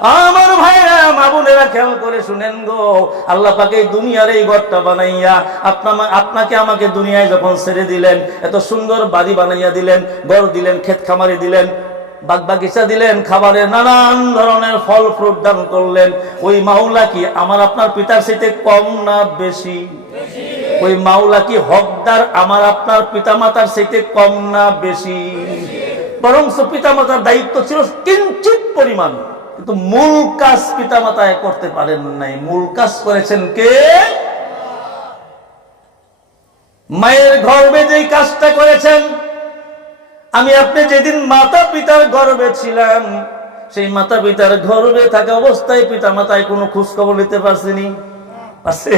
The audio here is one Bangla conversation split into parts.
আমার ভাইরা, মা বোনেরা খেয়াল করে শুনেন গো। আল্লাহ পাকে দুনিয়ার এই ঘরটা বানাইয়া আপনা আপনাকে আমাকে দুনিয়ায় যখন ছেড়ে দিলেন, এত সুন্দর বাড়ি বানাইয়া দিলেন, ঘর দিলেন, ক্ষেত খামারি দিলেন বাগ বাগিচা দিলেন খাবারের নানান ধরনের ফল ফ্রুট দান করলেন। ওই মাওলা কি আমার আপনার পিতার সাথে কম না বেশি? ওই মাওলা কি হকদার আমার আপনার পিতামাতার সাথে কম না বেশি? বরং পিতামাতার দায়িত্ব ছিল কিঞ্চিত পরিমাণ। কিন্তু মূল কাজ পিতামাতায় করতে পারেন নাই। মূল কাজ করেছেন কে? মায়ের গর্বে যেই কাজটা করেছেন, আমি আপনি যেদিন মাতা পিতার গর্বে ছিলাম, সেই মাতা পিতার গর্বে থাকা অবস্থায় পিতা মাতায় কোনো খোঁজ খবর নিতে পারছিনি? পারছে?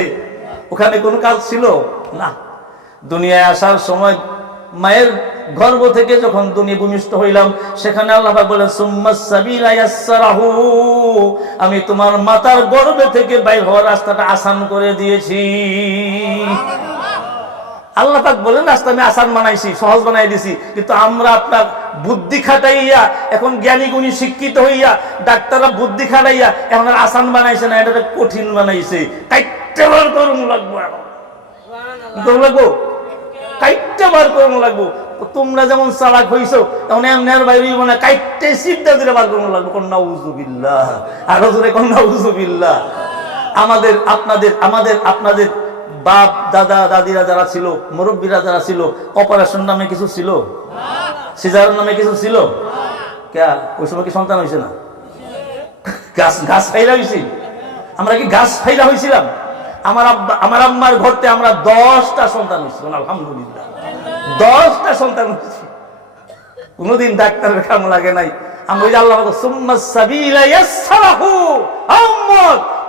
ওখানে কোনো কাজ ছিল? না। দুনিয়ায় আসার সময় মায়ের গর্ভ থেকে যখন দুনিয়া ভূমিষ্ঠ হইলাম সেখানে আল্লাহ বলে আমি তোমার মাতার গর্ভে থেকে বাইর হওয়ার রাস্তাটা আসান করে দিয়েছি। আল্লাহ পাক বলেন রাস্তা আমি আসান বানাইছি সহজ বানাই দিছি। কিন্তু আমরা আপনার বুদ্ধি খাটাইয়া এখন জ্ঞানী গুণী শিক্ষিত হইয়া ডাক্তাররা বুদ্ধি খাটাইয়া এখন আর আসান বানাইছে না এটা কঠিন বানাইছে। তাই করুন লাগবো এখন। লাগবো? বার করুন লাগবো। তোমরা যেমন চালাক এমনের বাইরে মানে সিদ্ধা দিলে বার করুন লাগবো। কন্যা উজুবিল্লাহ আরও জোরে কন্যা উজুবিল্লাহ আমাদের, আপনাদের আমাদের, আপনাদের বাপ, দাদা, দাদিরা যারা ছিল, মুরব্বীরা যারা ছিল, অপারেশন নামে কিছু ছিল? সিজার নামে কিছু ছিল? কে ওই সময় কি সন্তান হয়েছে না? গাছ গাছ ফাইলা হয়েছি আমরা কি গাছ ফাইলা হয়েছিলাম আমার আব্বা আমার আম্মার ঘরতে আমরা দশটা সন্তান হয়েছি, আলহামদুলিল্লাহ। দশটা সন্তান হয়েছি। কোনোদিন ডাক্তারের কাম লাগে নাই। আমি ওই আল্লাহ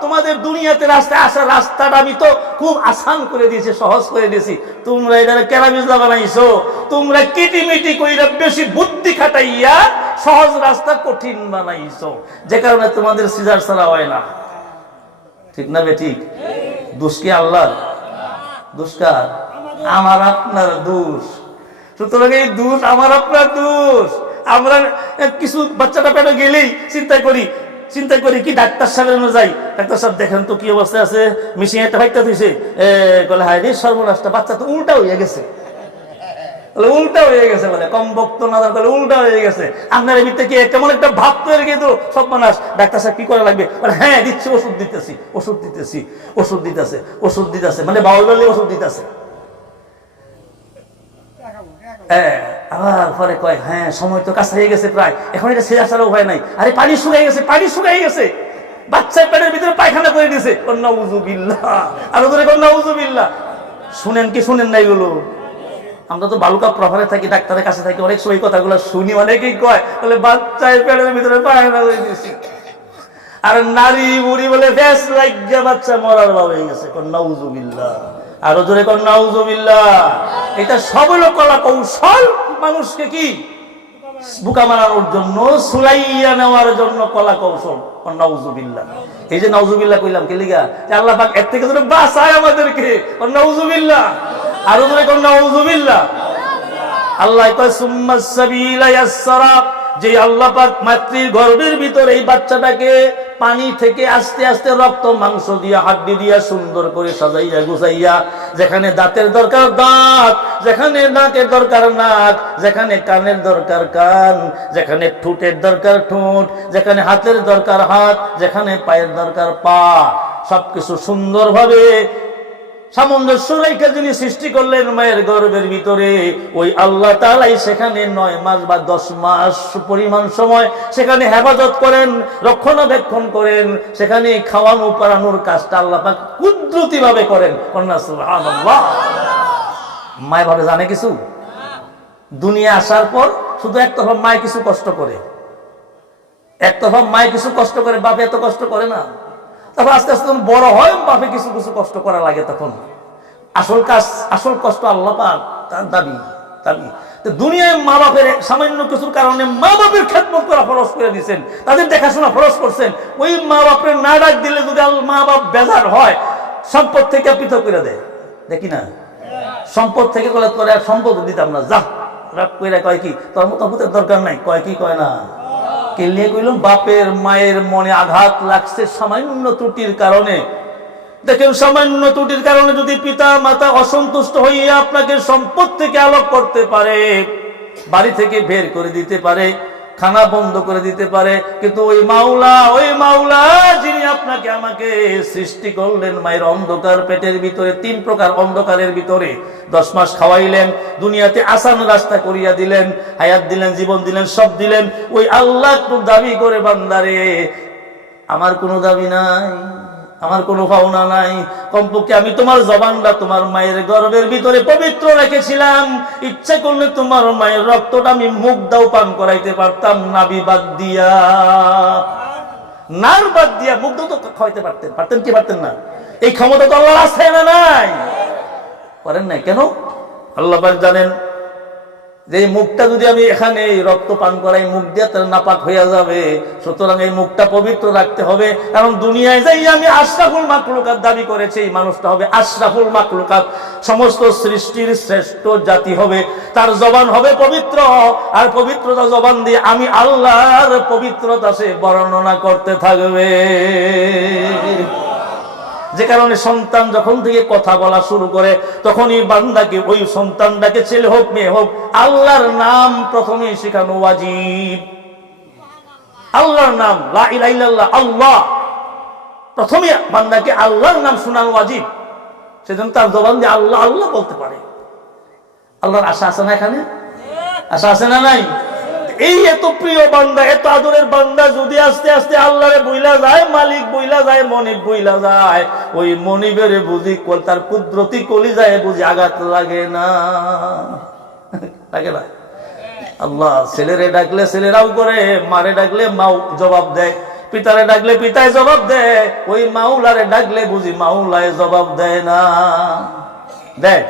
তোমাদের দুনিয়াতে রাস্তায় আসার রাস্তাটা আমি তো খুব আসান করে দিয়েছি, সহজ করে দিয়েছি। তোমরা এটা কেরামিজলা বানাইছো তোমরা কিটিমিটি কইরা বেশি বুদ্ধি খাটাইয়া সহজ রাস্তা কঠিন বানাইছো। যে কারণে তোমাদের সিজার ছাড়া হয় না। ঠিক না বে ঠিক? দোষ কি আল্লাহ দুষ্কার আমার আপনার দোষ। সুতরাং এই দোষ আমার আপনার দোষ। আমরা কিছু বাচ্চাটা পেটে গেলেই চিন্তা করি। চিন্তা করি কি ডাক্তার সাহেবের যাই ডাক্তার সাহেব, দেখেন তো কি অবস্থা আছে? মিশিং একটা ভাইটা দিয়েছে বলে হায় রে সর্বনাশটা। বাচ্চা তো উল্টা হয়ে গেছে। বলে উল্টা হয়ে গেছে বলে কম বক্ত না বলে উল্টা হয়ে গেছে। আপনার কেমন একটা ভাব তৈরি কিন্তু? ডাক্তার সাহেব কি করা লাগবে? হ্যাঁ দিচ্ছি ওষুধ দিতেছি ওষুধ দিতেছি ওষুধ দিতেছে ওষুধ দিতেছে। মানে বাউল ওষুধ দিতেছে। হ্যাঁ, আবার পরে কয় হ্যাঁ সময় তো কাছে হয়ে গেছে প্রায়। এখন এটা শেষ আসার উপায় নাই। আরে পানি শুকাই গেছে পানি শুকাই গেছে। বাচ্চার পেটের ভিতরে পায়খানা করে দিয়েছে কন্যা উজুবিল্লাহ আরও ধরে কন্যা উজুবিল্লাহ শুনেন কি শুনেন না এগুলো? আমরা তো বালুকা প্রভারে থাকি, ডাক্তারের কাছে থাকি, অনেক সময় কথাগুলো শুনি, অনেকেই কয় বলে বাচ্চার পেটের ভিতরে পায়খানা করে দিয়েছে। আর নারী বুড়ি বলে বেশ লাগিয়া বাচ্চা মরার হয়ে গেছে কন্যা উজুবিল্লাহ আরও জোরে কন্যা উজুবিল্লাহ এটা সব কলা কৌশল মানুষকে কি? বুকা মারানোর জন্য, সুলাইয়া নেওয়ার জন্য কলা কৌশল কন্যা উজুবিল্লাহ এই যে নাউজুবিল্লাহ কইলাম, কে লিগা? আল্লাহ পাক এর থেকে বাঁচায় আমাদেরকে কন্যা উজুবিল্লাহ আরও কন্যা উজুবিল্লাহ আল্লাহ যে আল্লাহ পাক মাতৃর গর্ভের ভিতরে এই বাচ্চাটাকে পানি থেকে আস্তে আস্তে রক্ত, মাংস দিয়া, হাড্ডি দিয়া সুন্দর করে সাজাইয়া, গুছাইয়া, যেখানে দাঁতের দরকার দাঁত, যেখানে নাকের দরকার নাক, যেখানে কানের দরকার কান, যেখানে ঠোঁটের দরকার ঠোঁট, যেখানে হাতের দরকার হাত, যেখানে পায়ের দরকার পা, সবকিছু সুন্দরভাবে সামঞ্জস্য রেখে যিনি সৃষ্টি করলেন মায়ের গর্ভের ভিতরে, ওই আল্লাহ তালাই সেখানে নয় মাস বা দশ মাস পরিমাণ সময় সেখানে হেফাজত করেন, রক্ষণাবেক্ষণ করেন, সেখানে খাওয়ানো পড়ানোর কাজটা আল্লাহ পাক কুদরতি ভাবে করেন মায় ভাবে জানে কিছু? দুনিয়া আসার পর শুধু একতরফা মায় কিছু কষ্ট করে। একতরফা মায় কিছু কষ্ট করে, বাপে এত কষ্ট করে না। তারপর আস্তে আস্তে বড় হয়, বাপে কিছু কিছু কষ্ট করা লাগে তখন। আসল কাজ, আসল কষ্ট আল্লাহ পাক তার দাবি দাবি। দুনিয়ায় মা বাপের সামান্য কিছুর কারণে মা বাপের খেদমত করা ফরস করে দিয়েছেন। তাদের দেখাশোনা ফরস করছেন। ওই মা বাপের না ডাক দিলে যদি মা বাপ বেজার হয়, সম্পদ থেকে পৃথক করে দেয়। দেখি না? সম্পদ থেকে করে তোর আর সম্পদ দিতাম না। যা, রাগ কইরা কয় কি, তোর মতো ভূতের দরকার নাই। কয় কি, কয় না? কেলিয়ে কইলাম, বাপের, মায়ের মনে আঘাত লাগছে সামান্য ত্রুটির কারণে। দেখেন, সামান্য ত্রুটির কারণে যদি পিতা মাতা অসন্তুষ্ট হইয়া আপনাকে সম্পদ থেকে আলোক করতে পারে, বাড়ি থেকে বের করে দিতে পারে, খানা বন্ধ করে দিতে পারে, কিন্তু ওই মাওলা ওই মাওলা যিনি আপনাকে আমাকে সৃষ্টি করলেন মায়ের অন্ধকার পেটের ভিতরে, তিন প্রকার অন্ধকারের ভিতরে, দশ মাস খাওয়াইলেন, দুনিয়াতে আসান রাস্তা করিয়া দিলেন, হায়াত দিলেন, জীবন দিলেন, সব দিলেন, ওই আল্লাহ দাবি করে বান্দারে, আমার কোনো দাবি নাই। আমার কোনো পাওনা নাই। কমপক্ষে আমি তোমার জবানটা তোমার মায়ের গর্ভের ভিতরে পবিত্র রেখেছিলাম। ইচ্ছা করলে তোমার মায়ের রক্তটা আমি মুখ দাও পান করাইতে পারতাম নাবি বাদ দিয়া। নার বাদ দিয়া মুখ দাও তো খাওয়াইতে পারতেন। পারতেন কি পারতেন না? এই ক্ষমতা তো আল্লাহ আছে না নাই? পারেন নাই কেন? আল্লাহ জানেন যে মুখটা যদি আমি এখানে রক্ত পান করাই, মুখ দিয়ে তাহলে নাপাক হইয়া যাবে। সুতরাং এই মুখটা পবিত্র রাখতে হবে কারণ দুনিয়ায় যাই আমি আশরাফুল মাকলুকাত দাবি করেছি, এই মানুষটা হবে আশরাফুল মাকলুকাত সমস্ত সৃষ্টির শ্রেষ্ঠ জাতি হবে, তার জবান হবে পবিত্র। আর পবিত্রতা জবান দিয়ে আমি আল্লাহর পবিত্রতা সে বর্ণনা করতে থাকবে। যে কারণে সন্তান যখন থেকে কথা বলা শুরু করে, তখনই বান্দাকে ওই সন্তানটাকে ছেলে হোক, মেয়ে হোক, আল্লাহর নাম প্রথমে শেখানো ওয়াজিব। আল্লাহর নাম, লা ইলাহা ইল্লাল্লাহ, আল্লাহ। প্রথমে বান্দাকে আল্লাহর নাম শোনানো ওয়াজিব। সেজন্য তার জবান দিয়ে আল্লাহ আল্লাহ বলতে পারে। আল্লাহর আশা আছে না এখানে? আশা আছে না নাই? এই এত প্রিয় বান্দা, এত আদরের বান্দা যদি আস্তে আস্তে আল্লাহরে বইলা যায়, মালিক বইলা যায়, মনিব বইলা যায়, ওই মনিবের বুঝি কল- তার কুদরতি কলি যায় বুঝি আঘাত লাগে না। লাগে না? আল্লাহ, ছেলেরে ডাকলে ছেলেরাও করে, মারে ডাকলে মাও জবাব দেয়, পিতারে ডাকলে পিতায় জবাব দেয়, ওই মাউলারে ডাকলে বুঝি মাউলায় জবাব দেয় না। দেয়?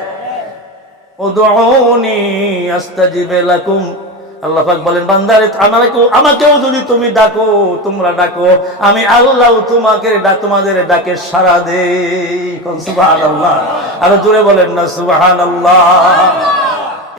উদউনি আস্তাজিবে লাকুম। আল্লাহ পাক বলেন, বান্দারে, আমাকে আমাকেও যদি তুমি ডাকো, তোমরা ডাকো, আমি আল্লাহ তোমাকে ডাক তোমাদের ডাকে সারা দেই। সুবহানাল্লাহ। আরও জোরে বলেন না, সুবহানাল্লাহ।